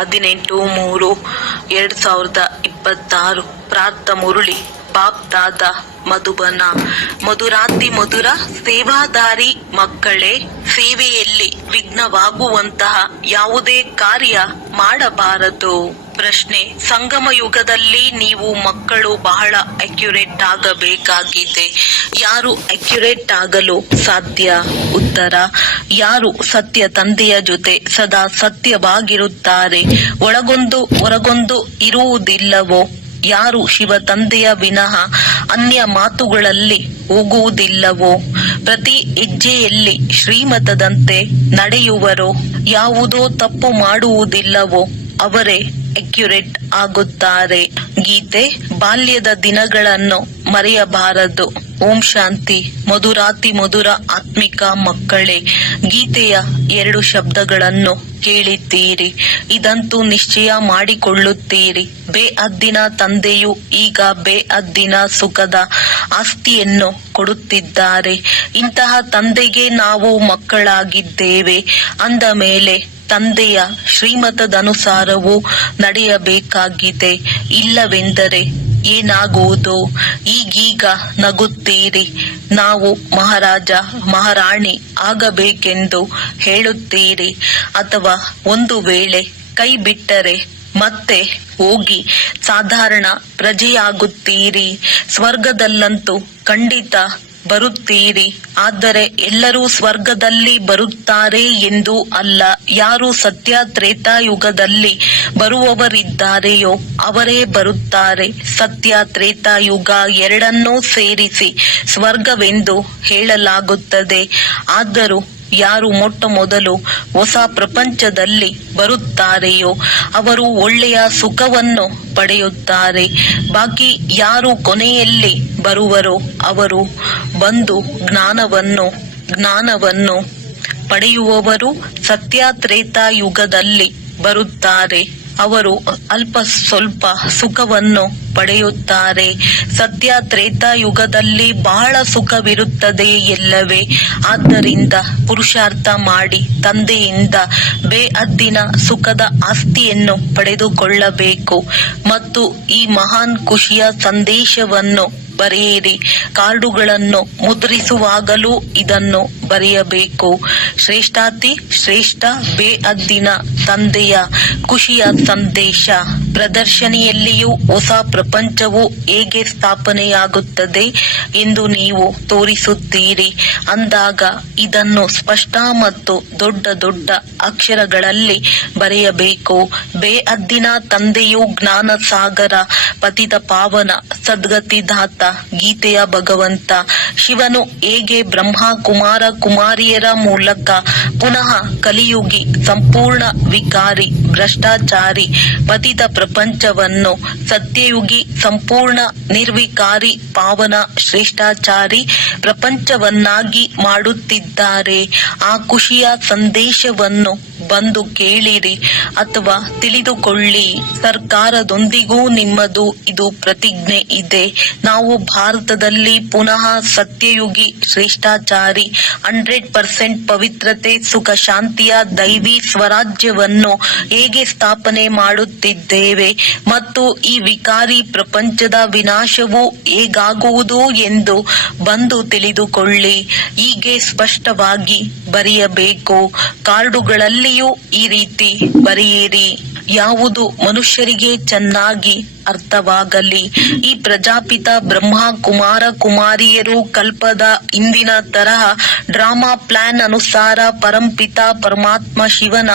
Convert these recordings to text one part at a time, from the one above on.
18/3/2026 ಪ್ರಾರ್ಥ ಮುರಳಿ ಬಾಪ್ ದಾದಾ ಮಧುಬನ. ಮಧುರಾತಿ ಮಧುರ ಸೇವಾದಾರಿ ಮಕ್ಕಳೇ, ಸೇವೆಯಲ್ಲಿ ವಿಘ್ನವಾಗುವಂತಹ ಯಾವುದೇ ಕಾರ್ಯ ಮಾಡಬಾರದು. ಪ್ರಶ್ನೆ: ಸಂಗಮ ಯುಗದಲ್ಲಿ ನೀವು ಮಕ್ಕಳು ಬಹಳ ಅಕ್ಯುರೇಟ್ ಆಗಬೇಕಾಗಿದೆ. ಯಾರು ಅಕ್ಯುರೇಟ್ ಆಗಲು ಸಾಧ್ಯ? ಉತ್ತರ: ಯಾರು ಸತ್ಯ ತಂದೆಯ ಜೊತೆ ಸದಾ ಸತ್ಯವಾಗಿರುತ್ತಾರೆ, ಒಳಗೊಂದು ಹೊರಗೊಂದು ಇರುವುದಿಲ್ಲವೋ, ಯಾರು ಶಿವ ತಂದೆಯ ವಿನಃ ಅನ್ಯ ಮಾತುಗಳಲ್ಲಿ ಹೋಗುವುದಿಲ್ಲವೋ, ಪ್ರತಿ ಹೆಜ್ಜೆಯಲ್ಲಿ ಶ್ರೀಮತದಂತೆ ನಡೆಯುವರೋ, ಯಾವುದೋ ತಪ್ಪು ಮಾಡುವುದಿಲ್ಲವೋ ಅವರೇ ಅಕ್ಯುರೇಟ್ ಆಗುತ್ತಾರೆ. ಗೀತೆ: ಬಾಲ್ಯದ ದಿನಗಳನ್ನು ಮರೆಯಬಾರದು. ಓಂ ಶಾಂತಿ. ಮಧುರಾತಿ ಮಧುರ ಆತ್ಮಿಕ ಮಕ್ಕಳೇ, ಗೀತೆಯ 2 ಶಬ್ದಗಳನ್ನು ಕೇಳಿದ್ದೀರಿ. ಇದಂತೂ ನಿಶ್ಚಯ ಮಾಡಿಕೊಳ್ಳುತ್ತೀರಿ. ಬೇಅದ್ದಿನ ತಂದೆಯು ಈಗ ಬೇಅದ್ದಿನ ಸುಖದ ಆಸ್ತಿಯನ್ನು ಕೊಡುತ್ತಿದ್ದಾರೆ. ಇಂತಹ ತಂದೆಗೆ ನಾವು ಮಕ್ಕಳಾಗಿದ್ದೇವೆ ಅಂದ ಮೇಲೆ ತಂದೆಯ ಶ್ರೀಮತದನುಸಾರವೂ ನಡೆಯಬೇಕಾಗಿದೆ. ಇಲ್ಲವೆಂದರೆ ಏನಾಗುವುದು? ಈಗೀಗ ನಗುತ್ತೀರಿ, ನಾವು ಮಹಾರಾಜ ಮಹಾರಾಣಿ ಆಗಬೇಕೆಂದು ಹೇಳುತ್ತೀರಿ. ಅಥವಾ ಒಂದು ವೇಳೆ ಕೈ ಬಿಟ್ಟರೆ ಮತ್ತೆ ಹೋಗಿ ಸಾಧಾರಣ ಪ್ರಜೆಯಾಗುತ್ತೀರಿ. ಸ್ವರ್ಗದಲ್ಲಂತೂ ಖಂಡಿತ ಬರುತ್ತೀರಿ. ಆದರೆ ಎಲ್ಲರೂ ಸ್ವರ್ಗದಲ್ಲಿ ಬರುತ್ತಾರೆ ಎಂದು ಅಲ್ಲ. ಯಾರು ಸತ್ಯ ತ್ರೇತಾಯುಗದಲ್ಲಿ ಬರುವವರಿದ್ದಾರೆಯೋ ಅವರೇ ಬರುತ್ತಾರೆ. ಸತ್ಯ ತ್ರೇತಾಯುಗ ಎರಡನ್ನೂ ಸೇರಿಸಿ ಸ್ವರ್ಗವೆಂದು ಹೇಳಲಾಗುತ್ತದೆ. ಆದರೂ ಯಾರು ಮೊಟ್ಟ ಮೊದಲು ಹೊಸ ಪ್ರಪಂಚದಲ್ಲಿ ಬರುತ್ತಾರೆಯೋ ಅವರು ಒಳ್ಳೆಯ ಸುಖವನ್ನು ಪಡೆಯುತ್ತಾರೆ. ಬಾಕಿ ಯಾರು ಕೊನೆಯಲ್ಲಿ ಬರುವರೋ ಅವರು ಬಂದು ಜ್ಞಾನವನ್ನು ಪಡೆಯುವವರು ಸತ್ಯ ತ್ರೇತಾಯುಗದಲ್ಲಿ ಬರುತ್ತಾರೆ. ಅವರು ಅಲ್ಪ ಸ್ವಲ್ಪ ಸುಖವನ್ನು ಪಡೆಯುತ್ತಾರೆ. ಸತ್ಯ ತ್ರೇತಾಯುಗದಲ್ಲಿ ಬಹಳ ಸುಖವಿರುತ್ತದೆ ಎಲ್ಲವೇ. ಆದ್ದರಿಂದ ಪುರುಷಾರ್ಥ ಮಾಡಿ ತಂದೆಯಿಂದ ಬೇಅದ್ದಿನ ಸುಖದ ಆಸ್ತಿಯನ್ನು ಪಡೆದುಕೊಳ್ಳಬೇಕು ಮತ್ತು ಈ ಮಹಾನ್ ಖುಷಿಯ ಸಂದೇಶವನ್ನು ಬರೆಯಿರಿ. ಕಾರ್ಡುಗಳನ್ನು ಮುದ್ರಿಸುವಾಗಲೂ ಇದನ್ನು ಬರೆಯಬೇಕು. ಶ್ರೇಷ್ಠಾತಿ ಶ್ರೇಷ್ಠ ಬೇಅದ್ದಿನ ತಂದೆಯ ಖುಷಿಯ ಸಂದೇಶ. ಪ್ರದರ್ಶನಿಯಲ್ಲಿಯೂ ಹೊಸ ಪ್ರಪಂಚವು ಹೇಗೆ ಸ್ಥಾಪನೆಯಾಗುತ್ತದೆ ಎಂದು ನೀವು ತೋರಿಸುತ್ತೀರಿ ಅಂದಾಗ ಇದನ್ನು ಸ್ಪಷ್ಟ ಮತ್ತು ದೊಡ್ಡ ದೊಡ್ಡ ಅಕ್ಷರಗಳಲ್ಲಿ ಬರೆಯಬೇಕು. ಬೇಅದ್ದಿನ ತಂದೆಯು ಜ್ಞಾನ ಸಾಗರ, ಪತಿತ ಪಾವನ, ಸದ್ಗತಿದಾತ, ಗೀತೆಯ ಭಗವಂತ. ಶಿವನು ಹೇಗೆ ಬ್ರಹ್ಮ ಕುಮಾರ ಕುಮಾರಿಯರ ಮೂಲಕ ಪುನಃ ಕಲಿಯುಗಿ ಸಂಪೂರ್ಣ ವಿಕಾರಿ ಭ್ರಷ್ಟಾಚಾರಿ ಪತಿತ ಪ್ರಪಂಚವನ್ನು ಸತ್ಯಯುಗಿ ಸಂಪೂರ್ಣ ನಿರ್ವಿಕಾರಿ ಪಾವನ ಶ್ರೇಷ್ಠಾಚಾರಿ ಪ್ರಪಂಚವನ್ನಾಗಿ ಮಾಡುತ್ತಿದ್ದಾರೆ. ಆ ಖುಷಿಯ ಸಂದೇಶವನ್ನು ಬಂದು ಕೇಳಿರಿ ಅಥವಾ ತಿಳಿದುಕೊಳ್ಳಿ. ಸರ್ಕಾರದೊಂದಿಗೂ ನಿಮ್ಮದು ಇದು ಪ್ರತಿಜ್ಞೆ ಇದೆ. ನಾವು ಭಾರತದಲ್ಲಿ ಪುನಃ ಸತ್ಯಯುಗಿ ಶ್ರೇಷ್ಠಾಚಾರಿ 100% ಪವಿತ್ರತೆ ಸುಖ ಶಾಂತಿಯ ದೈವಿ ಸ್ವರಾಜ್ಯವನ್ನು ಹೇಗೆ ಸ್ಥಾಪನೆ ಮಾಡುತ್ತಿದ್ದೇವೆ ಮತ್ತು ಈ ವಿಕಾರಿ ಪ್ರಪಂಚದ ವಿನಾಶವು ಹೇಗಾಗುವುದು ಎಂದು ಬಂದು ತಿಳಿದುಕೊಳ್ಳಿ. ಹೀಗೆ ಸ್ಪಷ್ಟವಾಗಿ ಬರೆಯಬೇಕು. ಕಾರ್ಡುಗಳಲ್ಲಿಯೂ ಈ ರೀತಿ ಬರೆಯಿರಿ. ಯಾವುದು ಮನುಷ್ಯರಿಗೆ ಚೆನ್ನಾಗಿ ಅರ್ಥವಾಗಲಿ. ಈ ಪ್ರಜಾಪಿತ ಬ್ರಹ್ಮ ಕುಮಾರ ಕುಮಾರಿಯರು ಕಲ್ಪದ ಇಂದಿನ ತರಹ ಡ್ರಾಮಾ ಪ್ಲಾನ್ ಅನುಸಾರ ಪರಂಪಿತ ಪರಮಾತ್ಮ ಶಿವನ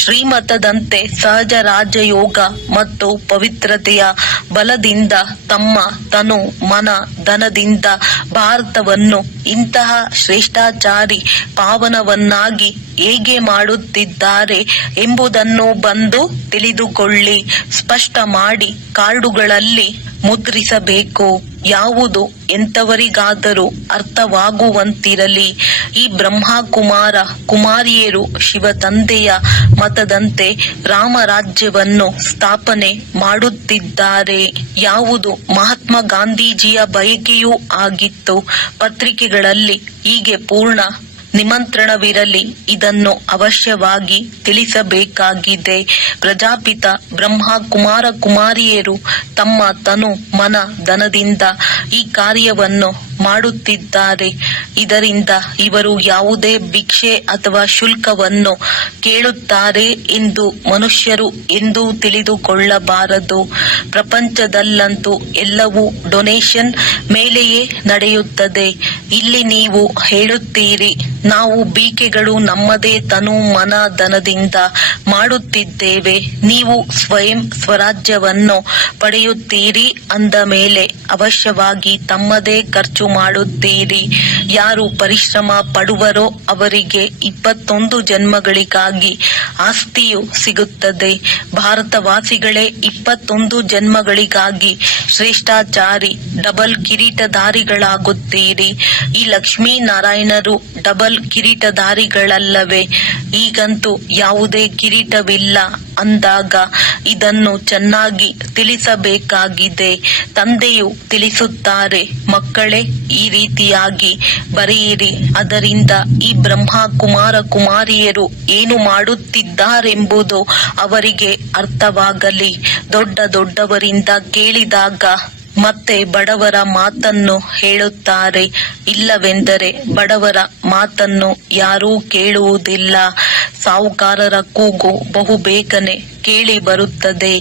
ಶ್ರೀಮತದಂತೆ ಸಹಜ ರಾಜಯೋಗ ಮತ್ತು ಪವಿತ್ರತೆಯ ಬಲದಿಂದ ತಮ್ಮ ತನು ಮನ ಧನದಿಂದ ಭಾರತವನ್ನು ಇಂತಹ ಶ್ರೇಷ್ಠಾಚಾರಿ ಪಾವನವನ್ನಾಗಿ ಹೇಗೆ ಮಾಡುತ್ತಿದ್ದಾರೆ ಎಂಬುದನ್ನು ಬಂದು ತಿಳಿದುಕೊಳ್ಳಿ. ಸ್ಪಷ್ಟ ಮಾಡಿ ಕಾರ್ಡುಗಳಲ್ಲಿ ಮುದ್ರಿಸಬೇಕು. ಯಾವುದು ಎಂತವರಿಗಾದರೂ ಅರ್ಥವಾಗುವಂತಿರಲಿ. ಈ ಬ್ರಹ್ಮ ಕುಮಾರ ಕುಮಾರಿಯರು ಶಿವ ತಂದೆಯ ಮತದಂತೆ ರಾಮರಾಜ್ಯವನ್ನು ಸ್ಥಾಪನೆ ಮಾಡುತ್ತಿದ್ದಾರೆ. ಯಾವುದು ಮಹಾತ್ಮ ಗಾಂಧೀಜಿಯ ಬಯಕೆಯೂ ಆಗಿತ್ತು. ಪತ್ರಿಕೆಗಳಲ್ಲಿ ಹೀಗೆ ಪೂರ್ಣ ನಿಮಂತ್ರಣವಿರಲಿ, ಇದನ್ನು ಅವಶ್ಯವಾಗಿ ತಿಳಿಸಬೇಕಾಗಿದೆ. ಪ್ರಜಾಪಿತ ಬ್ರಹ್ಮ ಕುಮಾರ ಕುಮಾರಿಯರು ತಮ್ಮ ತನು ಮನ ಧನದಿಂದ ಈ ಕಾರ್ಯವನ್ನು ಮಾಡುತ್ತಿದ್ದಾರೆ. ಇದರಿಂದ ಇವರು ಯಾವುದೇ ಭಿಕ್ಷೆ ಅಥವಾ ಶುಲ್ಕವನ್ನು ಕೇಳುತ್ತಾರೆ ಎಂದು ಮನುಷ್ಯರು ಎಂದೂ ತಿಳಿದುಕೊಳ್ಳಬಾರದು. ಪ್ರಪಂಚದಲ್ಲಂತೂ ಎಲ್ಲವೂ ಡೊನೇಷನ್ ಮೇಲೆಯೇ ನಡೆಯುತ್ತದೆ. ಇಲ್ಲಿ ನೀವು ಹೇಳುತ್ತೀರಿ, ನಾವು ಬೀಕೆಗಳು ನಮ್ಮದೇ ತನು ಮನ ಧನದಿಂದ ಮಾಡುತ್ತಿದ್ದೇವೆ. ನೀವು ಸ್ವಯಂ ಸ್ವರಾಜ್ಯವನ್ನು ಪಡೆಯುತ್ತೀರಿ ಅಂದ ಮೇಲೆ ಅವಶ್ಯವಾಗಿ ತಮ್ಮದೇ ಖರ್ಚು ಮಾಡುತ್ತೀರಿ. ಯಾರು ಪರಿಶ್ರಮ ಪಡುವರೋ ಅವರಿಗೆ 21 ಜನ್ಮಗಳಿಗಾಗಿ ಆಸ್ತಿಯು ಸಿಗುತ್ತದೆ. ಭಾರತವಾಸಿಗಳೇ 21 ಜನ್ಮಗಳಿಗಾಗಿ ಶ್ರೇಷ್ಠಾಚಾರಿ ಡಬಲ್ ಕಿರೀಟಧಾರಿಗಳಾಗುತ್ತೀರಿ. ಈ ಲಕ್ಷ್ಮೀನಾರಾಯಣರು ಡಬಲ್ ಕಿರೀಟಧಾರಿಗಳಲ್ಲವೇ? ಈಗಂತೂ ಯಾವುದೇ ಕಿರೀಟವಿಲ್ಲ ಅಂದಾಗ ಇದನ್ನು ಚೆನ್ನಾಗಿ ತಿಳಿಸಬೇಕಾಗಿದೆ. ತಂದೆಯು ತಿಳಿಸುತ್ತಾರೆ, ಮಕ್ಕಳೇ ಈ ರೀತಿಯಾಗಿ ಬರೆಯಿರಿ, ಅದರಿಂದ ಈ ಬ್ರಹ್ಮ ಕುಮಾರ ಕುಮಾರಿಯರು ಏನು ಮಾಡುತ್ತಿದ್ದಾರೆಂಬುದು ಅವರಿಗೆ ಅರ್ಥವಾಗಲಿ. ದೊಡ್ಡವರಿಂದ ಕೇಳಿದಾಗ ಮತ್ತೆ ಬಡವರ ಮಾತನ್ನು ಹೇಳುತ್ತಾರೆ, ಇಲ್ಲವೆಂದರೆ ಬಡವರ ಮಾತನ್ನು ಯಾರೂ ಕೇಳುವುದಿಲ್ಲ. ಸಾಹುಕಾರರ ಕೂಗು ಬಹುಬೇಗನೆ ಕೇಳಿ ಬರುತ್ತದೆ.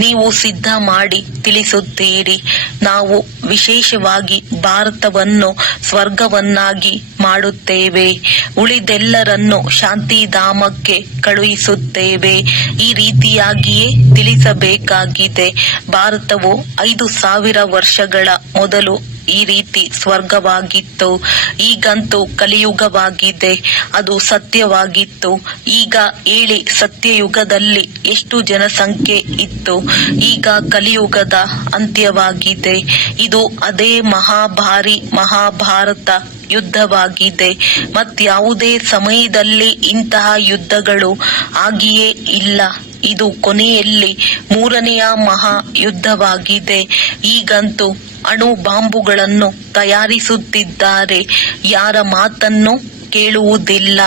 ನೀವು ಸಿದ್ಧ ಮಾಡಿ ತಿಳಿಸುತ್ತೀರಿ, ನಾವು ವಿಶೇಷವಾಗಿ ಭಾರತವನ್ನು ಸ್ವರ್ಗವನ್ನಾಗಿ ಮಾಡುತ್ತೇವೆ, ಉಳಿದೆಲ್ಲರನ್ನು ಶಾಂತಿಧಾಮಕ್ಕೆ ಕಳುಹಿಸುತ್ತೇವೆ. ಈ ರೀತಿಯಾಗಿಯೇ ತಿಳಿಸಬೇಕಾಗಿದೆ. ಭಾರತವು 5000 ವರ್ಷಗಳ ಮೊದಲು ಈ ರೀತಿ ಸ್ವರ್ಗವಾಗಿತ್ತು. ಈಗಂತೂ ಕಲಿಯುಗವಾಗಿದೆ, ಅದು ಸತ್ಯವಾಗಿತ್ತು. ಈಗ ಹೇಳಿ, ಸತ್ಯಯುಗದಲ್ಲಿ ಎಷ್ಟು ಜನಸಂಖ್ಯೆ ಇತ್ತು? ಈಗ ಕಲಿಯುಗದ ಅಂತ್ಯವಾಗಿದೆ. ಇದು ಅದೇ ಮಹಾಭಾರಿ ಮಹಾಭಾರತ ಯುದ್ಧವಾಗಿದೆ. ಮತ್ಯಾವುದೇ ಸಮಯದಲ್ಲಿ ಇಂತಹ ಯುದ್ಧಗಳು ಆಗಿಯೇ ಇಲ್ಲ. ಇದು ಕೊನೆಯಲ್ಲಿ 3ನೆಯ ಮಹಾ ಯುದ್ಧವಾಗಿದೆ. ಈಗಂತೂ ಅಣು ಬಾಂಬುಗಳನ್ನು ತಯಾರಿಸುತ್ತಿದ್ದಾರೆ. ಯಾರ ಮಾತನ್ನು ಕೇಳುವುದಿಲ್ಲ.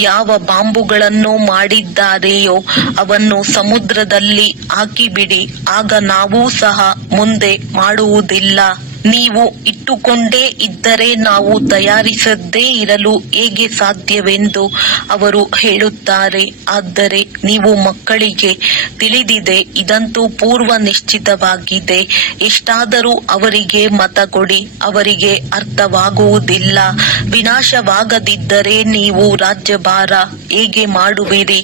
ಯಾವ ಬಾಂಬುಗಳನ್ನು ಮಾಡಿದ್ದಾರೆಯೋ ಅವನ್ನು ಸಮುದ್ರದಲ್ಲಿ ಹಾಕಿಬಿಡಿ, ಆಗ ನಾವೂ ಸಹ ಮುಂದೆ ಮಾಡುವುದಿಲ್ಲ. ನೀವು ಇಟ್ಟುಕೊಂಡೇ ಇದ್ದರೆ ನಾವು ತಯಾರಿಸದೇ ಇರಲು ಹೇಗೆ ಸಾಧ್ಯವೆಂದು ಅವರು ಹೇಳುತ್ತಾರೆ. ಆದರೆ ನೀವು ಮಕ್ಕಳಿಗೆ ತಿಳಿದಿದೆ, ಇದಂತೂ ಪೂರ್ವ ನಿಶ್ಚಿತವಾಗಿದೆ. ಎಷ್ಟಾದರೂ ಅವರಿಗೆ ಮತ ಕೊಡಿ, ಅವರಿಗೆ ಅರ್ಥವಾಗುವುದಿಲ್ಲ. ವಿನಾಶವಾಗದಿದ್ದರೆ ನೀವು ರಾಜ್ಯಭಾರ ಹೇಗೆ ಮಾಡುವಿರಿ?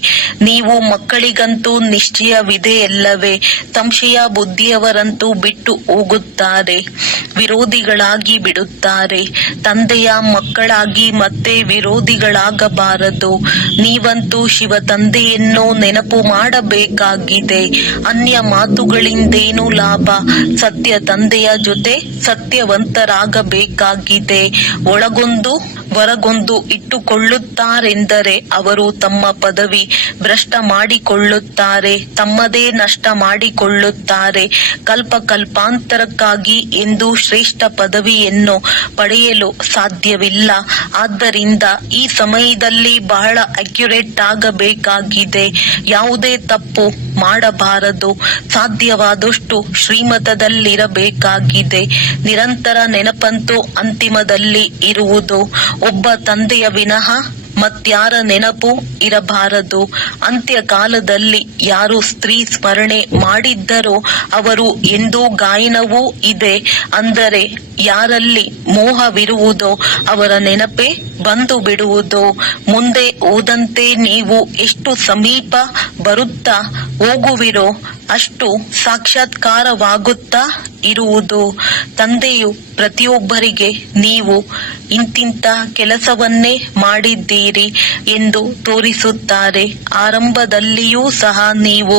ನೀವು ಮಕ್ಕಳಿಗಂತೂ ನಿಶ್ಚಯವಿದೆಯಲ್ಲವೇ? ಸಂಶಯ ಬುದ್ಧಿಯವರಂತೂ ಬಿಟ್ಟು ಹೋಗುತ್ತಾರೆ, ವಿರೋಧಿಗಳಾಗಿ ಬಿಡುತ್ತಾರೆ. ತಂದೆಯ ಮಕ್ಕಳಾಗಿ ಮತ್ತೆ ವಿರೋಧಿಗಳಾಗಬಾರದು. ನೀವಂತೂ ಶಿವ ತಂದೆಯನ್ನು ನೆನಪು ಮಾಡಬೇಕಾಗಿದೆ. ಅನ್ಯ ಮಾತುಗಳಿಂದೇನು ಲಾಭ? ಸತ್ಯ ತಂದೆಯ ಜೊತೆ ಸತ್ಯವಂತರಾಗಬೇಕಾಗಿದೆ. ಒಳಗೊಂದು ಹೊರಗೊಂದು ಇಟ್ಟುಕೊಳ್ಳುತ್ತಾರೆಂದರೆ ಅವರು ತಮ್ಮ ಪದವಿ ಭ್ರಷ್ಟ ಮಾಡಿಕೊಳ್ಳುತ್ತಾರೆ, ತಮ್ಮದೇ ನಷ್ಟ ಮಾಡಿಕೊಳ್ಳುತ್ತಾರೆ. ಕಲ್ಪಾಂತರಕ್ಕಾಗಿ ಎಂದು ಶ್ರೇಷ್ಠ ಪದವಿಯನ್ನು ಪಡೆಯಲು ಸಾಧ್ಯವಿಲ್ಲ. ಆದ್ದರಿಂದ ಈ ಸಮಯದಲ್ಲಿ ಬಹಳ ಅಕ್ಯುರೇಟ್ ಆಗಬೇಕಾಗಿದೆ. ಯಾವುದೇ ತಪ್ಪು ಮಾಡಬಾರದು. ಸಾಧ್ಯವಾದಷ್ಟು ಶ್ರೀಮತದಲ್ಲಿರಬೇಕಾಗಿದೆ. ನಿರಂತರ ನೆನಪಂತೂ ಅಂತಿಮದಲ್ಲಿ ಇರುವುದು. ಒಬ್ಬ ತಂದೆಯ ವಿನಃ ಮತ್ಯಾರ ನೆನಪು ಇರಬಾರದು. ಅಂತ್ಯಕಾಲದಲ್ಲಿ ಯಾರು ಸ್ತ್ರೀ ಸ್ಮರಣೆ ಮಾಡಿದ್ದರೋ ಅವರು ಎಂದೂ ಗಾಯನವೂ ಇದೆ. ಅಂದರೆ ಯಾರಲ್ಲಿ ಮೋಹವಿರುವುದೋ ಅವರ ನೆನಪೇ ಬಂದು ಬಿಡುವುದು. ಮುಂದೆ ಹೋದಂತೆ ನೀವು ಎಷ್ಟು ಸಮೀಪ ಬರುತ್ತಾ ಹೋಗುವಿರೋ ಅಷ್ಟು ಸಾಕ್ಷಾತ್ಕಾರವಾಗುತ್ತಾ ಇರುವುದು. ತಂದೆಯು ಪ್ರತಿಯೊಬ್ಬರಿಗೆ ನೀವು ಇಂತಿಂತ ಕೆಲಸವನ್ನೇ ಮಾಡಿದ್ದೀರಿ ಎಂದು ತೋರಿಸುತ್ತಾರೆ. ಆರಂಭದಲ್ಲಿಯೂ ಸಹ ನೀವು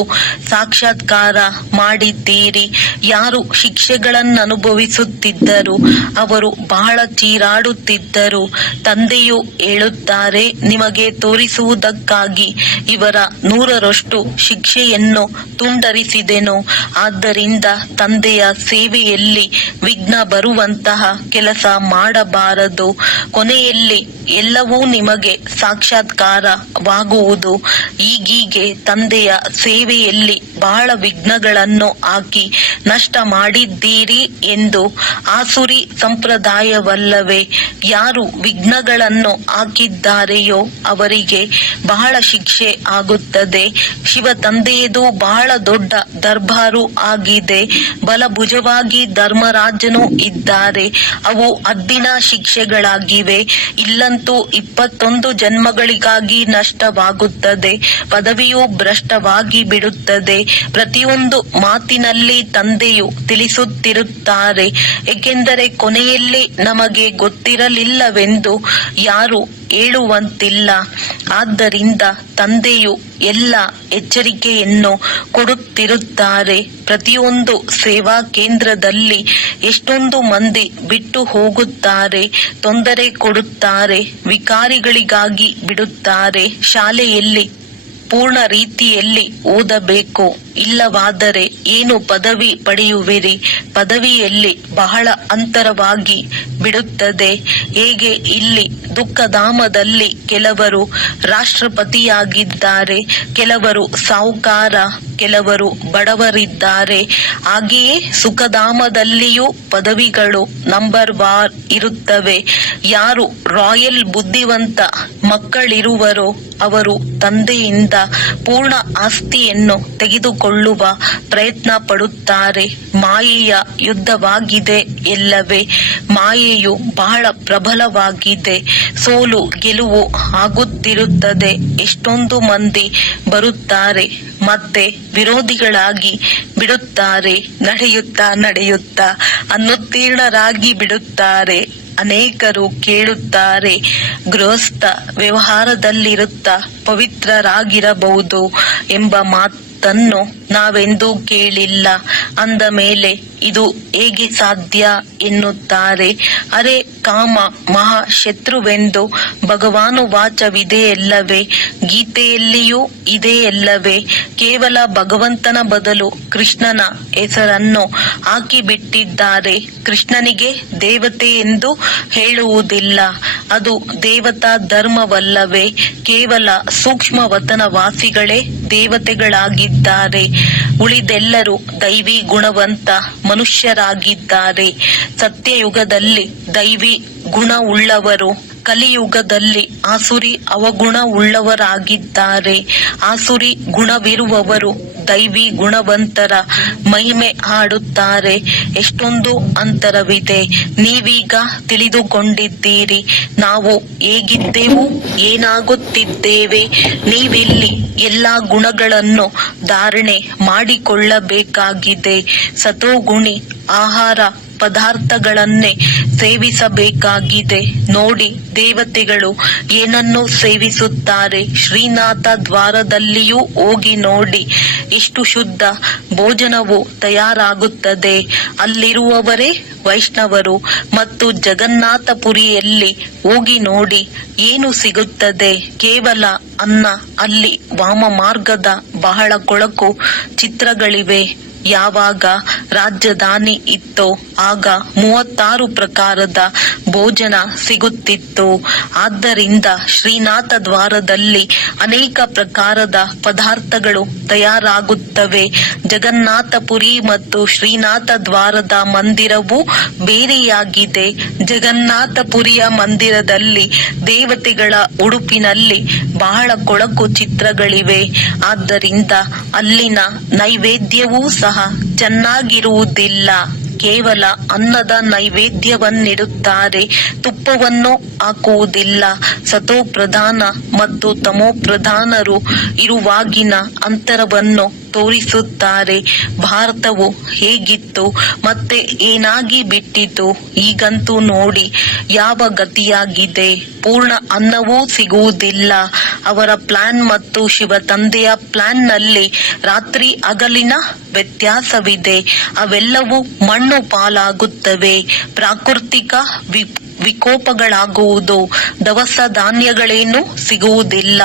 ಸಾಕ್ಷಾತ್ಕಾರ ಮಾಡಿದ್ದೀರಿ. ಯಾರು ಶಿಕ್ಷೆಗಳನ್ನನುಭವಿಸುತ್ತಿದ್ದರು ಅವರು ಬಹಳ ಚೀರಾಡುತ್ತಿದ್ದರು. ತಂದೆಯು ಹೇಳುತ್ತಾರೆ, ನಿಮಗೆ ತೋರಿಸುವುದಕ್ಕಾಗಿ ಇವರ 100ರಷ್ಟು ಶಿಕ್ಷೆಯನ್ನು ತುಂಡರಿಸಿದೆನು. ಆದ್ದರಿಂದ ತಂದೆಯ ಸೇವೆಯಲ್ಲಿ ವಿಘ್ನ ಬರುವಂತಹ ಕೆಲಸ ಮಾಡಬಾರದು. ಕೊನೆಯಲ್ಲಿ ಎಲ್ಲವೂ ನಿಮಗೆ ಸಾಕ್ಷಾತ್ಕಾರವಾಗುವುದು. ಈಗೀಗೆ ತಂದೆಯ ಸೇವೆಯಲ್ಲಿ ಬಹಳ ವಿಘ್ನಗಳನ್ನು ಹಾಕಿ ನಷ್ಟ ಮಾಡಿದ್ದೀರಿ ಎಂದು ಆಸುರಿ ಸಂಪ್ರದಾಯವಲ್ಲವೇ? ಯಾರು ವಿಘ್ನಗಳನ್ನು ಹಾಕಿದ್ದಾರೆಯೋ ಅವರಿಗೆ ಬಹಳ ಶಿಕ್ಷೆ ಆಗುತ್ತದೆ. ಶಿವ ತಂದೆಯದು ಬಹಳ ದೊಡ್ಡ ದರ್ಬಾರು ಆಗಿದೆ. ಬಲಭುಜವಾಗಿ ಧರ್ಮರಾಜನು ಇದ್ದಾರೆ. ಅವು ಅಡ್ಡಿನ ಶಿಕ್ಷೆಗಳಾಗಿವೆ. ಇಲ್ಲಂತೂ 21 ಜನ್ಮಗಳಿಗಾಗಿ ನಷ್ಟವಾಗುತ್ತದೆ. ಪದವಿಯು ಭ್ರಷ್ಟವಾಗಿ ಬಿಡುತ್ತದೆ. ಪ್ರತಿಯೊಂದು ಮಾತಿನಲ್ಲಿ ತಂದೆಯು ತಿಳಿಸುತ್ತಿರುತ್ತಾರೆ. ಏಕೆಂದರೆ ಕೊನೆಯಲ್ಲಿ ನಮಗೆ ಗೊತ್ತಿರಲಿಲ್ಲವೆಂದು ಯಾರು ಹೇಳುವಂತಿಲ್ಲ. ಆದ್ದರಿಂದ ತಂದೆಯು ಎಲ್ಲ ಎಚ್ಚರಿಕೆಯನ್ನು ಕೊಡುತ್ತಿರುತ್ತಾರೆ. ಪ್ರತಿಯೊಂದು ಸೇವಾ ಕೇಂದ್ರದಲ್ಲಿ ಎಷ್ಟೊಂದು ಮಂದಿ ಬಿಟ್ಟು ಹೋಗುತ್ತಾರೆ, ತೊಂದರೆ ಕೊಡುತ್ತಾರೆ, ವಿಕಾರಿಗಳಿಗಾಗಿ ಬಿಡುತ್ತಾರೆ. ಶಾಲೆಯಲ್ಲಿ ಪೂರ್ಣ ರೀತಿಯಲ್ಲಿ ಓದಬೇಕು, ಇಲ್ಲವಾದರೆ ಏನು ಪದವಿ ಪಡೆಯುವಿರಿ? ಪದವಿಯಲ್ಲಿ ಬಹಳ ಅಂತರವಾಗಿ ಬಿಡುತ್ತದೆ. ಹೇಗೆ ಇಲ್ಲಿ ದುಃಖಧಾಮದಲ್ಲಿ ಕೆಲವರು ರಾಷ್ಟ್ರಪತಿಯಾಗಿದ್ದಾರೆ, ಕೆಲವರು ಸಾಹುಕಾರ, ಕೆಲವರು ಬಡವರಿದ್ದಾರೆ. ಹಾಗೆಯೇ ಸುಖಧಾಮದಲ್ಲಿಯೂ ಪದವಿಗಳು ನಂಬರ್ ವಾರ್ ಇರುತ್ತವೆ. ಯಾರು ರಾಯಲ್ ಬುದ್ಧಿವಂತ ಮಕ್ಕಳಿರುವರೋ ಅವರು ತಂದೆಯಿಂದ ಪೂರ್ಣ ಆಸ್ತಿಯನ್ನು ತೆಗೆದುಕೊಳ್ಳುವ ಪ್ರಯತ್ನ ಪಡುತ್ತಾರೆ. ಮಾಯೆಯ ಯುದ್ಧವಾಗಿದೆ ಎಲ್ಲವೇ. ಮಾಯೆಯು ಬಹಳ ಪ್ರಬಲವಾಗಿದೆ. ಸೋಲು ಗೆಲುವು ಆಗುತ್ತಿರುತ್ತದೆ. ಎಷ್ಟೊಂದು ಮಂದಿ ಬರುತ್ತಾರೆ ಮತ್ತೆ ವಿರೋಧಿಗಳಾಗಿ ಬಿಡುತ್ತಾರೆ. ನಡೆಯುತ್ತಾ ಅನುತ್ತೀರ್ಣರಾಗಿ ಬಿಡುತ್ತಾರೆ. ಅನೇಕರು ಕೇಳುತ್ತಾರೆ, ಗೃಹಸ್ಥ ವ್ಯವಹಾರದಲ್ಲಿರುತ್ತಾ ಪವಿತ್ರರಾಗಿರಬಹುದು ಎಂಬ ಮಾತನ್ನು ನಾವೆಂದೂ ಕೇಳಿಲ್ಲ. ಅಂದ ಮೇಲೆ ಇದು ಹೇಗೆ ಸಾಧ್ಯ ಎನ್ನುತ್ತಾರೆ. ಅರೆ, ಕಾಮ ಮಹಾ ಶತ್ರುವೆಂದು ಭಗವಾನು ವಾಚವಿದೆಯಲ್ಲವೇ? ಗೀತೆಯಲ್ಲಿಯೂ ಇದೆಯಲ್ಲವೇ? ಕೇವಲ ಭಗವಂತನ ಬದಲು ಕೃಷ್ಣನ ಹೆಸರನ್ನು ಹಾಕಿಬಿಟ್ಟಿದ್ದಾರೆ. ಕೃಷ್ಣನಿಗೆ ದೇವತೆ ಎಂದು ಹೇಳುವುದಿಲ್ಲ. ಅದು ದೇವತಾ ಧರ್ಮವಲ್ಲವೇ? ಕೇವಲ ಸೂಕ್ಷ್ಮ ವತನವಾಸಿಗಳೇ ದೇವತೆಗಳಾಗಿದ್ದಾರೆ. ಉಳಿದೆಲ್ಲರೂ ದೈವಿ ಗುಣವಂತ ಮನುಷ್ಯರಾಗಿದ್ದಾರೆ. ಸತ್ಯಯುಗದಲ್ಲಿ ದೈವಿ ಗುಣವುಳ್ಳವರು, ಕಲಿಯುಗದಲ್ಲಿ ಆಸುರಿ ಅವಗುಣವುಳ್ಳವರಾಗಿದ್ದಾರೆ. ಆಸುರಿ ಗುಣವಿರುವವರು ದೈವಿ ಗುಣವಂತರ ಮಹಿಮೆ ಹಾಡುತ್ತಾರೆ. ಎಷ್ಟೊಂದು ಅಂತರವಿದೆ. ನೀವೀಗ ತಿಳಿದುಕೊಂಡಿದ್ದೀರಿ. ನಾವು ಹೇಗಿದ್ದೆವು, ಏನಾಗುತ್ತಿದ್ದೇವೆ. ನೀವಿಲ್ಲಿ ಎಲ್ಲಾ ಗುಣಗಳನ್ನು ಧಾರಣೆ ಮಾಡಿಕೊಳ್ಳಬೇಕಾಗಿದೆ. ಸತೋಗುಣಿ ಆಹಾರ ಪದಾರ್ಥಗಳನ್ನೇ ಸೇವಿಸಬೇಕಾಗಿದೆ. ನೋಡಿ, ದೇವತೆಗಳು ಏನನ್ನು ಸೇವಿಸುತ್ತಾರೆ. ಶ್ರೀನಾಥ ದ್ವಾರದಲ್ಲಿಯೂ ಹೋಗಿ ನೋಡಿ, ಎಷ್ಟು ಶುದ್ಧ ಭೋಜನವು ತಯಾರಾಗುತ್ತದೆ. ಅಲ್ಲಿರುವವರೇ ವೈಷ್ಣವರು. ಮತ್ತು ಜಗನ್ನಾಥಪುರಿಯಲ್ಲಿ ಹೋಗಿ ನೋಡಿ, ಏನು ಸಿಗುತ್ತದೆ? ಕೇವಲ ಅನ್ನ. ಅಲ್ಲಿ ವಾಮ ಮಾರ್ಗದ ಬಹಳ ಕೊಳಕು ಚಿತ್ರಗಳಿವೆ. ಯಾವಾಗ ರಾಜಧಾನಿ ಇತ್ತೋ ಆಗ 36 ಪ್ರಕಾರದ ಭೋಜನ ಸಿಗುತ್ತಿತ್ತು. ಆದ್ದರಿಂದ ಶ್ರೀನಾಥ ದ್ವಾರದಲ್ಲಿ ಅನೇಕ ಪ್ರಕಾರದ ಪದಾರ್ಥಗಳು ತಯಾರಾಗುತ್ತವೆ. ಜಗನ್ನಾಥಪುರಿ ಮತ್ತು ಶ್ರೀನಾಥ ದ್ವಾರದ ಮಂದಿರವು ಬೇರೆಯಾಗಿದೆ. ಜಗನ್ನಾಥಪುರಿಯ ಮಂದಿರದಲ್ಲಿ ದೇವತೆಗಳ ಉಡುಪಿನಲ್ಲಿ ಬಹಳ ಕೊಳಕು ಚಿತ್ರಗಳಿವೆ. ಆದ್ದರಿಂದ ಅಲ್ಲಿನ ನೈವೇದ್ಯವೂ ಸಹ ಚೆನ್ನಾಗಿರುವುದಿಲ್ಲ. ಕೇವಲ ಅನ್ನದ ನೈವೇದ್ಯವನ್ನಿಡುತ್ತಾರೆ, ತುಪ್ಪವನ್ನು ಹಾಕುವುದಿಲ್ಲ. ಸತೋ ಪ್ರಧಾನ ಮತ್ತು ತಮೋ ಪ್ರಧಾನರು ಇರುವಾಗಿನ ಅಂತರವನ್ನು ತೋರಿಸುತ್ತಾರೆ. ಭಾರತವು ಹೇಗಿತ್ತು ಮತ್ತೆ ಏನಾಗಿ ಬಿಟ್ಟಿತು, ಈಗಂತೂ ನೋಡಿ ಯಾವ ಗತಿಯಾಗಿದೆ. ಪೂರ್ಣ ಅನ್ನವೂ ಸಿಗುವುದಿಲ್ಲ. ಅವರ ಪ್ಲಾನ್ ಮತ್ತು ಶಿವ ತಂದೆಯ ಪ್ಲಾನ್ ನಲ್ಲಿ ರಾತ್ರಿ ಹಗಲಿನ ವ್ಯತ್ಯಾಸವಿದೆ. ಅವೆಲ್ಲವೂ ಮಣ್ಣು ಪಾಲಾಗುತ್ತವೆ. ಪ್ರಾಕೃತಿಕ ವಿಕೋಪಗಳಾಗುವುದು. ದವಸ ಧಾನ್ಯಗಳೇನು ಸಿಗುವುದಿಲ್ಲ.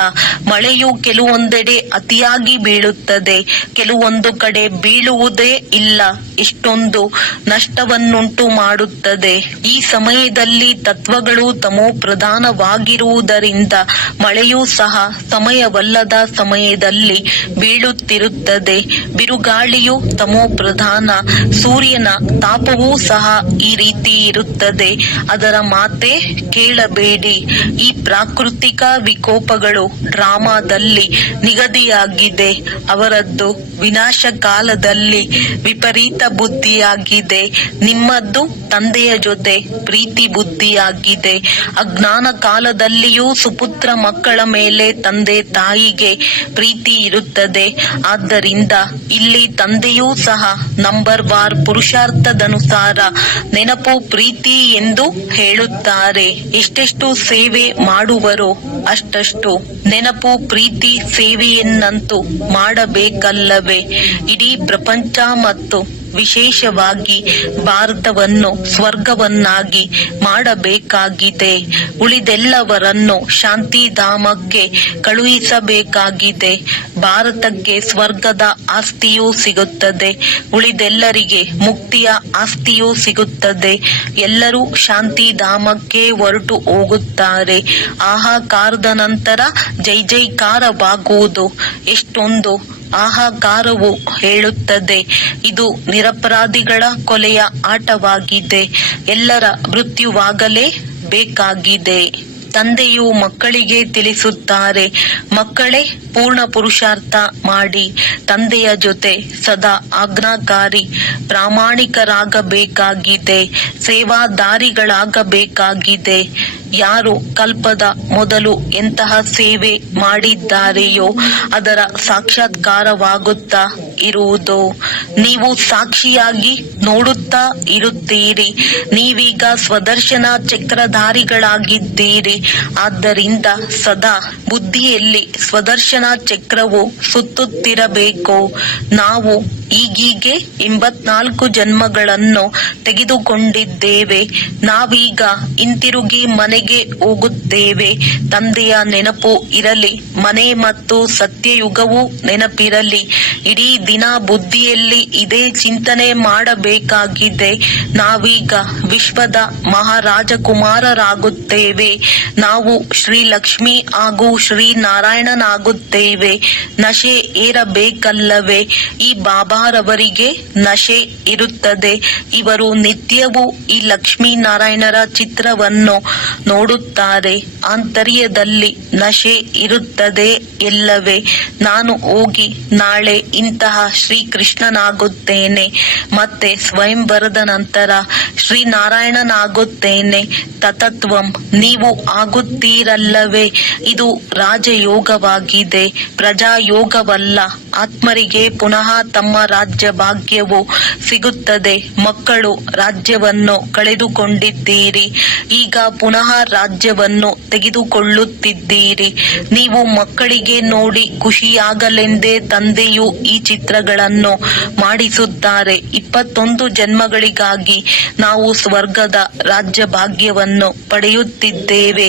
ಮಳೆಯು ಕೆಲವೊಂದೆಡೆ ಅತಿಯಾಗಿ ಬೀಳುತ್ತದೆ, ಕೆಲವೊಂದು ಕಡೆ ಬೀಳುವುದೇ ಇಲ್ಲ. ಇಷ್ಟೊಂದು ನಷ್ಟವನ್ನುಂಟು ಮಾಡುತ್ತದೆ. ಈ ಸಮಯದಲ್ಲಿ ತತ್ವಗಳು ತಮೋ ಪ್ರಧಾನವಾಗಿರುವುದರಿಂದ ಮಳೆಯೂ ಸಹ ಸಮಯವಲ್ಲದ ಸಮಯದಲ್ಲಿ ಬೀಳುತ್ತಿರುತ್ತದೆ. ಬಿರುಗಾಳಿಯು ತಮೋ ಪ್ರಧಾನ. ಸೂರ್ಯನ ತಾಪವೂ ಸಹ ಈ ರೀತಿ ಇರುತ್ತದೆ. ಅದರ ಮಾತೆ ಕೇಳಬೇಡಿ. ಈ ಪ್ರಾಕೃತಿಕ ವಿಕೋಪಗಳು ಡ್ರಾಮಾದಲ್ಲಿ ನಿಗದಿಯಾಗಿದೆ. ಅವರದ್ದು ವಿನಾಶ ಕಾಲದಲ್ಲಿ ವಿಪರೀತ ಬುದ್ಧಿಯಾಗಿದೆ. ನಿಮ್ಮದ್ದು ತಂದೆಯ ಜೊತೆ ಪ್ರೀತಿ ಬುದ್ಧಿಯಾಗಿದೆ. ಅಜ್ಞಾನ ಕಾಲದಲ್ಲಿಯೂ ಸುಪುತ್ರ ಮಕ್ಕಳ ಮೇಲೆ ತಂದೆ ತಾಯಿಗೆ ಪ್ರೀತಿ ಇರುತ್ತದೆ. ಆದ್ದರಿಂದ ಇಲ್ಲಿ ತಂದೆಯೂ ಸಹ ನಂಬರ್ ವಾರ್ ಪುರುಷಾರ್ಥದನುಸಾರ ನೆನಪು ಪ್ರೀತಿ ಎಂದು ಹೇಳುತ್ತಾರೆ. ಎಷ್ಟೆಷ್ಟು ಸೇವೆ ಮಾಡುವರೋ ಅಷ್ಟಷ್ಟು ನೆನಪು ಪ್ರೀತಿ ಸೇವೆಯನ್ನಂತೂ ಮಾಡಬೇಕಲ್ಲವೇ. ಇಡೀ ಪ್ರಪಂಚ ಮತ್ತು ವಿಶೇಷವಾಗಿ ಭಾರತವನ್ನು ಸ್ವರ್ಗವನ್ನಾಗಿ ಮಾಡಬೇಕಾಗಿದೆ. ಉಳಿದೆಲ್ಲವರನ್ನು ಶಾಂತಿಧಾಮಕ್ಕೆ ಕಳುಹಿಸಬೇಕಾಗಿದೆ. ಭಾರತಕ್ಕೆ ಸ್ವರ್ಗದ ಆಸ್ತಿಯೂ ಸಿಗುತ್ತದೆ, ಉಳಿದೆಲ್ಲರಿಗೆ ಮುಕ್ತಿಯ ಆಸ್ತಿಯೂ ಸಿಗುತ್ತದೆ. ಎಲ್ಲರೂ ಶಾಂತಿಧಾಮಕ್ಕೆ ಹೊರಟು ಹೋಗುತ್ತಾರೆ. ಆಹಾಕಾರದ ನಂತರ ಜೈ ಜೈಕಾರವಾಗುವುದು. ಎಷ್ಟೊಂದು ಆಹಾಕಾರವು ಹೇಳುತ್ತದೆ, ಇದು ನಿರಪರಾಧಿಗಳ ಕೊಲೆಯ ಆಟವಾಗಿದೆ. ಎಲ್ಲರ ಮೃತ್ಯುವಾಗಲೇ ಬೇಕಾಗಿದೆ. ತಂದೆಯು ಮಕ್ಕಳಿಗೆ ತಿಳಿಸುತ್ತಾರೆ, ಮಕ್ಕಳೇ ಪೂರ್ಣ ಪುರುಷಾರ್ಥ ಮಾಡಿ ತಂದೆಯ ಜೊತೆ ಸದಾ ಆಜ್ಞಾಕಾರಿ ಪ್ರಾಮಾಣಿಕರಾಗಬೇಕಾಗಿದೆ, ಸೇವಾದಾರಿಗಳಾಗಬೇಕಾಗಿದೆ. ಯಾರು ಕಲ್ಪದ ಮೊದಲು ಎಂತಹ ಸೇವೆ ಮಾಡಿದ್ದಾರೆಯೋ ಅದರ ಸಾಕ್ಷಾತ್ಕಾರವಾಗುತ್ತಾ ಇರುವುದು. ನೀವು ಸಾಕ್ಷಿಯಾಗಿ ನೋಡುತ್ತಾ ಇರುತ್ತೀರಿ. ನೀವೀಗ ಸ್ವದರ್ಶನ ಚಕ್ರಧಾರಿಗಳಾಗಿದ್ದೀರಿ. ಆದ್ದರಿಂದ ಸದಾ ಬುದ್ಧಿಯಲ್ಲಿ ಸ್ವದರ್ಶನ ಚಕ್ರವು ಸುತ್ತುತ್ತಿರಬೇಕು. ನಾವು ಈಗೀಗೆ 84 ಜನ್ಮಗಳನ್ನು ತೆಗೆದುಕೊಂಡಿದ್ದೇವೆ. ನಾವೀಗ ಹಿಂತಿರುಗಿ ಮನೆಗೆ ಹೋಗುತ್ತೇವೆ. ತಂದೆಯ ನೆನಪು ಇರಲಿ, ಮನೆ ಮತ್ತು ಸತ್ಯಯುಗವೂ ನೆನಪಿರಲಿ. ಇಡೀ ದಿನ ಬುದ್ಧಿಯಲ್ಲಿ ಇದೇ ಚಿಂತನೆ ಮಾಡಬೇಕಾಗಿದೆ. ನಾವೀಗ ವಿಶ್ವದ ಮಹಾರಾಜಕುಮಾರರಾಗುತ್ತೇವೆ. ನಾವು ಶ್ರೀ ಲಕ್ಷ್ಮಿ ಹಾಗೂ ಶ್ರೀ ನಾರಾಯಣನಾಗುತ್ತೇವೆ. ನಶೆ ಏರಬೇಕಲ್ಲವೇ. ಈ ಬಾಬಾರವರಿಗೆ ನಶೆ ಇರುತ್ತದೆ. ಇವರು ನಿತ್ಯವೂ ಈ ಲಕ್ಷ್ಮೀ ನಾರಾಯಣರ ಚಿತ್ರವನ್ನು ನೋಡುತ್ತಾರೆ. ಆಂತರ್ಯದಲ್ಲಿ ನಶೆ ಇರುತ್ತದೆ ಎಲ್ಲವೇ. ನಾನು ಹೋಗಿ ನಾಳೆ ಇಂತಹ ಶ್ರೀಕೃಷ್ಣನಾಗುತ್ತೇನೆ, ಮತ್ತೆ ಸ್ವಯಂವರದ ನಂತರ ಶ್ರೀನಾರಾಯಣನಾಗುತ್ತೇನೆ. ತತತ್ವಂ ನೀವು ಆಗುತ್ತೀರಲ್ಲವೇ. ಇದು ರಾಜಯೋಗವಾಗಿದೆ, ಪ್ರಜಾಯೋಗವಲ್ಲ. ಆತ್ಮರಿಗೆ ಪುನಃ ತಮ್ಮ ರಾಜ್ಯ ಭಾಗ್ಯವು ಸಿಗುತ್ತದೆ. ಮಕ್ಕಳು ರಾಜ್ಯವನ್ನು ಕಳೆದುಕೊಂಡಿದ್ದೀರಿ, ಈಗ ಪುನಃ ರಾಜ್ಯವನ್ನು ತೆಗೆದುಕೊಳ್ಳುತ್ತಿದ್ದೀರಿ. ನೀವು ಮಕ್ಕಳಿಗೆ ನೋಡಿ ಖುಷಿಯಾಗಲೆಂದೇ ತಂದೆಯು ಈ ಚಿತ್ರಗಳನ್ನು ಮಾಡಿಸುತ್ತಾರೆ. 21 ಜನ್ಮಗಳಿಗಾಗಿ ನಾವು ಸ್ವರ್ಗದ ರಾಜ್ಯ ಭಾಗ್ಯವನ್ನು ಪಡೆಯುತ್ತಿದ್ದೇವೆ.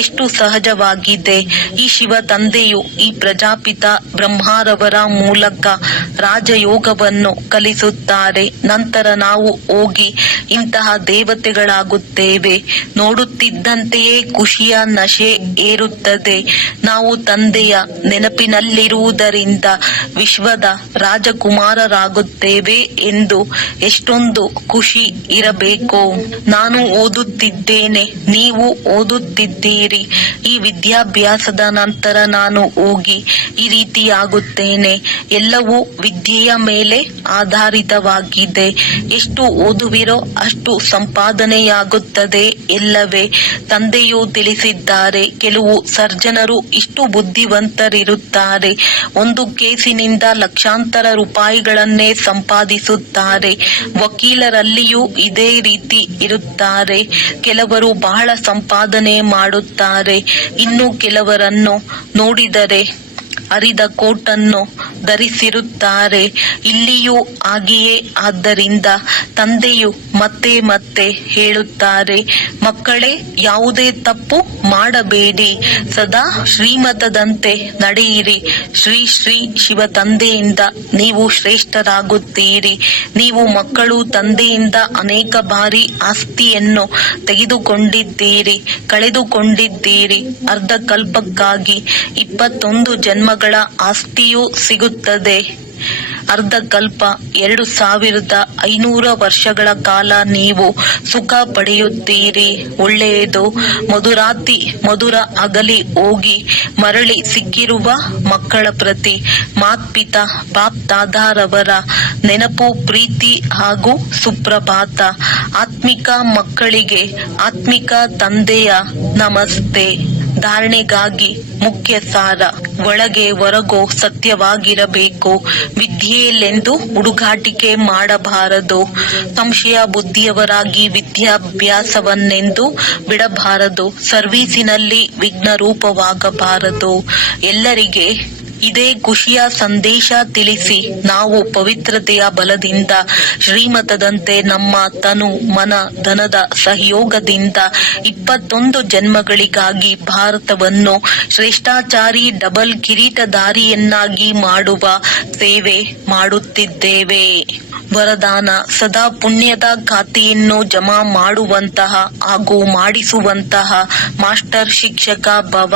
ಎಷ್ಟು ಸಹಜವಾಗಿದೆ. ಈ ಶಿವ ತಂದೆಯು ಈ ಪ್ರಜಾಪಿತ ಬ್ರಹ್ಮಾರವರ ಮೂಲಕ ರಾಜಯೋಗವನ್ನು ಕಲಿಸುತ್ತಾರೆ. ನಂತರ ನಾವು ಹೋಗಿ ಇಂತಹ ದೇವತೆಗಳಾಗುತ್ತೇವೆ. ನೋಡುತ್ತಿದ್ದಂತೆಯೇ ಖುಷಿಯ ನಶೆ ಏರುತ್ತದೆ. ನಾವು ತಂದೆಯ ನೆನಪಿನಲ್ಲಿರುವುದರಿಂದ ವಿಶ್ವದ ರಾಜಕುಮಾರರಾಗುತ್ತೇವೆ ಎಂದು ಎಷ್ಟೊಂದು ಖುಷಿ ಇರಬೇಕು. ನಾನು ಓದುತ್ತಿದ್ದೇನೆ, ನೀವು ಓದುತ್ತಿದ್ದೀರಿ. ಈ ವಿದ್ಯಾಭ್ಯಾಸದ ನಂತರ ನಾನು ಹೋಗಿ ಈ ರೀತಿಯಾಗುತ್ತೇನೆ. ಎಲ್ಲವೂ ವಿದ್ಯೆಯ ಮೇಲೆ ಆಧಾರಿತವಾಗಿದೆ. ಎಷ್ಟು ಓದುವಿರೋ ಅಷ್ಟು ಸಂಪಾದನೆಯಾಗುತ್ತದೆ ಎಲ್ಲವೇ. ತಂದೆಯು ತಿಳಿಸಿದ್ದಾರೆ, ಕೆಲವು ಸರ್ಜನರು ಇಷ್ಟು ಬುದ್ಧಿವಂತರಿರುತ್ತಾರೆ, ಒಂದು ಕೇಸಿನಿಂದ ಲಕ್ಷಾಂತರ ರೂಪಾಯಿಗಳನ್ನೇ ಸಂಪಾದಿಸುತ್ತಾರೆ. ವಕೀಲರಲ್ಲಿಯೂ ಇದೇ ರೀತಿ ಇರುತ್ತಾರೆ. ಕೆಲವರು ಬಹಳ ಸಂಪಾದನೆ ಮಾಡುತ್ತಾರೆ. ಇನ್ನು ಕೆಲವರನ್ನು ನೋಡಿದರೆ ಅರಿದ ಕೋಟನ್ನು ಧರಿಸಿರುತ್ತಾರೆ. ಇಲ್ಲಿಯೂ ಹಾಗೆಯೇ. ಆದ್ದರಿಂದ ತಂದೆಯು ಮತ್ತೆ ಮತ್ತೆ ಹೇಳುತ್ತಾರೆ, ಮಕ್ಕಳೇ, ಯಾವುದೇ ತಪ್ಪು ಮಾಡಬೇಡಿ, ಸದಾ ಶ್ರೀಮತದಂತೆ ನಡೆಯಿರಿ. ಶ್ರೀ ಶ್ರೀ ಶಿವ ತಂದೆಯಿಂದ ನೀವು ಶ್ರೇಷ್ಠರಾಗುತ್ತೀರಿ. ನೀವು ಮಕ್ಕಳು ತಂದೆಯಿಂದ ಅನೇಕ ಬಾರಿ ಆಸ್ತಿಯನ್ನು ತೆಗೆದುಕೊಂಡಿದ್ದೀರಿ, ಕಳೆದುಕೊಂಡಿದ್ದೀರಿ. ಅರ್ಧ ಕಲ್ಪಕ್ಕಾಗಿ 21 ಜನ್ಮಗಳ ಆಸ್ತಿಯೂ ಸಿಗುತ್ತದೆ. ಅರ್ಧ ಕಲ್ಪ 2500 ವರ್ಷಗಳ ಕಾಲ ನೀವು ಸುಖ ಪಡೆಯುತ್ತೀರಿ. ಒಳ್ಳೆಯದು. ಮಧುರಾತಿ ಮಧುರ ಅಗಲಿ ಹೋಗಿ ಮರಳಿ ಸಿಕ್ಕಿರುವ ಮಕ್ಕಳ ಪ್ರತಿ ಮಾತ್ಪಿತಾ ಬಾಪ್ ದಾದಾರವರ ನೆನಪು, ಪ್ರೀತಿ ಹಾಗೂ ಸುಪ್ರಭಾತ. ಆತ್ಮಿಕ ಮಕ್ಕಳಿಗೆ ಆತ್ಮಿಕ ತಂದೆಯ ನಮಸ್ತೆ. ಧಾರಣೆಗಾಗಿ ಮುಖ್ಯ ಸಾರ: ಒಳಗೆ ಹೊರಗೋ ಸತ್ಯವಾಗಿರಬೇಕು. ವಿದ್ಯೆಯಲ್ಲೆಂದು ಹುಡುಗಾಟಿಕೆ ಮಾಡಬಾರದು. ಸಂಶಯ ಬುದ್ಧಿಯವರಾಗಿ ವಿದ್ಯಾಭ್ಯಾಸವನ್ನೆಂದು ಬಿಡಬಾರದು. ಸರ್ವೀಸಿನಲ್ಲಿ ವಿಘ್ನರೂಪವಾಗಬಾರದು. ಎಲ್ಲರಿಗೆ ಇದೇ ಖುಷಿಯ ಸಂದೇಶ ತಿಳಿಸಿ. ನಾವು ಪವಿತ್ರತೆಯ ಬಲದಿಂದ ಶ್ರೀಮತದಂತೆ ನಮ್ಮ ತನು ಮನ ಧನದ ಸಹಯೋಗದಿಂದ 21 ಜನ್ಮಗಳಿಗಾಗಿ ಭಾರತವನ್ನು ಶ್ರೇಷ್ಠಾಚಾರಿ ಡಬಲ್ ಕಿರೀಟಧಾರಿಯನ್ನಾಗಿ ಮಾಡುವ ಸೇವೆ ಮಾಡುತ್ತಿದ್ದೇವೆ. ವರದಾನ: ಸದಾ ಪುಣ್ಯದ ಖಾತೆಯನ್ನು ಜಮಾ ಮಾಡುವಂತಹ ಹಾಗೂ ಮಾಡಿಸುವಂತಹ ಮಾಸ್ಟರ್ ಶಿಕ್ಷಕ ಭವ.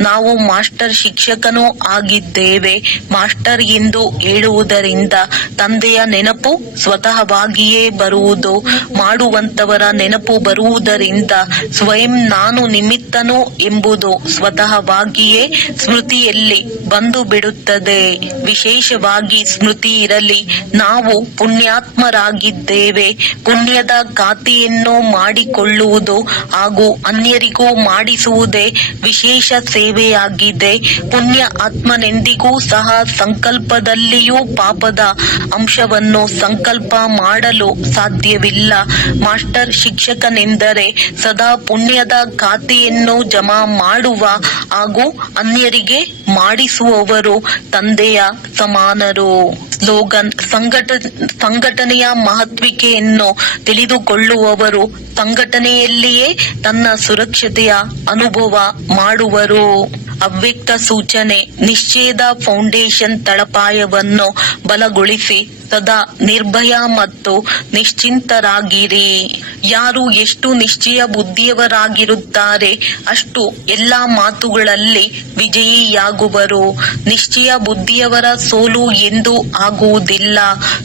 ನಾವು ಮಾಸ್ಟರ್ ಶಿಕ್ಷಕನೂ ಆಗಿದ್ದೇವೆ. ಮಾಸ್ಟರ್ ಎಂದು ಹೇಳುವುದರಿಂದ ತಂದೆಯ ನೆನಪು ಸ್ವತಃವಾಗಿಯೇ ಬರುವುದು. ಮಾಡುವಂತವರ ನೆನಪು ಬರುವುದರಿಂದ ಸ್ವಯಂ ನಾನು ನಿಮಿತ್ತನು ಎಂಬುದು ಸ್ವತಃವಾಗಿಯೇ ಸ್ಮೃತಿಯಲ್ಲಿ ಬಂದು ಬಿಡುತ್ತದೆ. ವಿಶೇಷವಾಗಿ ಸ್ಮೃತಿ ಇರಲಿ, ನಾವು ಪುಣ್ಯಾತ್ಮರಾಗಿದ್ದೇವೆ. ಪುಣ್ಯದ ಖಾತೆಯನ್ನು ಮಾಡಿಕೊಳ್ಳುವುದು ಹಾಗೂ ಅನ್ಯರಿಗೂ ಮಾಡಿಸುವುದೇ ವಿಶೇಷ ಸೇವೆಯಾಗಿದೆ. ಪುಣ್ಯ ಆತ್ಮನೆಂದಿಗೂ ಸಹ ಸಂಕಲ್ಪದಲ್ಲಿಯೂ ಪಾಪದ ಅಂಶವನ್ನು ಸಂಕಲ್ಪ ಮಾಡಲು ಸಾಧ್ಯವಿಲ್ಲ. ಮಾಸ್ಟರ್ ಶಿಕ್ಷಕನೆಂದರೆ ಸದಾ ಪುಣ್ಯದ ಖಾತೆಯನ್ನು ಜಮಾ ಮಾಡುವ ಹಾಗೂ ಅನ್ಯರಿಗೆ ಮಾಡಿಸುವವರು ತಂದೆಯ ಸಮಾನರು. ಸ್ಲೋಗನ್: ಸಂಘಟನೆಯ ಮಹತ್ವಿಕೆಯನ್ನು ತಿಳಿದುಕೊಳ್ಳುವವರು ಸಂಘಟನೆಯಲ್ಲಿಯೇ ತನ್ನ ಸುರಕ್ಷತೆಯ ಅನುಭವ ಮಾಡುವರು. ಅವ್ಯಕ್ತ ಸೂಚನೆ: ನಿಶ್ಚಯದ ಫೌಂಡೇಶನ್ ತಳಪಾಯವನ್ನು ಬಲಗೊಳಿಸಿ ಸದಾ ನಿರ್ಭಯ ಮತ್ತು ನಿಶ್ಚಿಂತರಾಗಿರಿ. ಯಾರು ಎಷ್ಟು ನಿಶ್ಚಯ ಬುದ್ಧಿಯವರಾಗಿರುತ್ತಾರೆ ಅಷ್ಟು ಎಲ್ಲಾ ಮಾತುಗಳಲ್ಲಿ ವಿಜಯಿಯಾಗುವರು. ನಿಶ್ಚಯ ಬುದ್ಧಿಯವರ ಸೋಲು ಎಂದೂ ಆಗುವುದಿಲ್ಲ.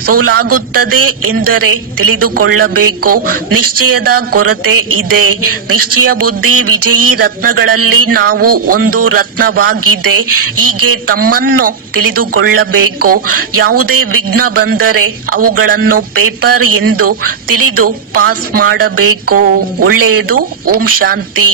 ಸೋಲಾಗುತ್ತದೆ ಎಂದರೆ ತಿಳಿದುಕೊಳ್ಳಬೇಕು, ನಿಶ್ಚಯದ ಕೊರತೆ ಇದೆ. ನಿಶ್ಚಯ ಬುದ್ಧಿ ವಿಜಯಿ ರತ್ನಗಳಲ್ಲಿ ನಾವು ಒಂದು ರತ್ನವಾಗಿದೆ. ಹೀಗೆ ತಮ್ಮನ್ನು ತಿಳಿದುಕೊಳ್ಳಬೇಕು. ಯಾವುದೇ ವಿಘ್ನ ಬಂದರೆ ಅವುಗಳನ್ನು ಪೇಪರ್ ಎಂದು ತಿಳಿದು ಪಾಸ್ ಮಾಡಬೇಕು. ಒಳ್ಳೆಯದು. ಓಂ ಶಾಂತಿ.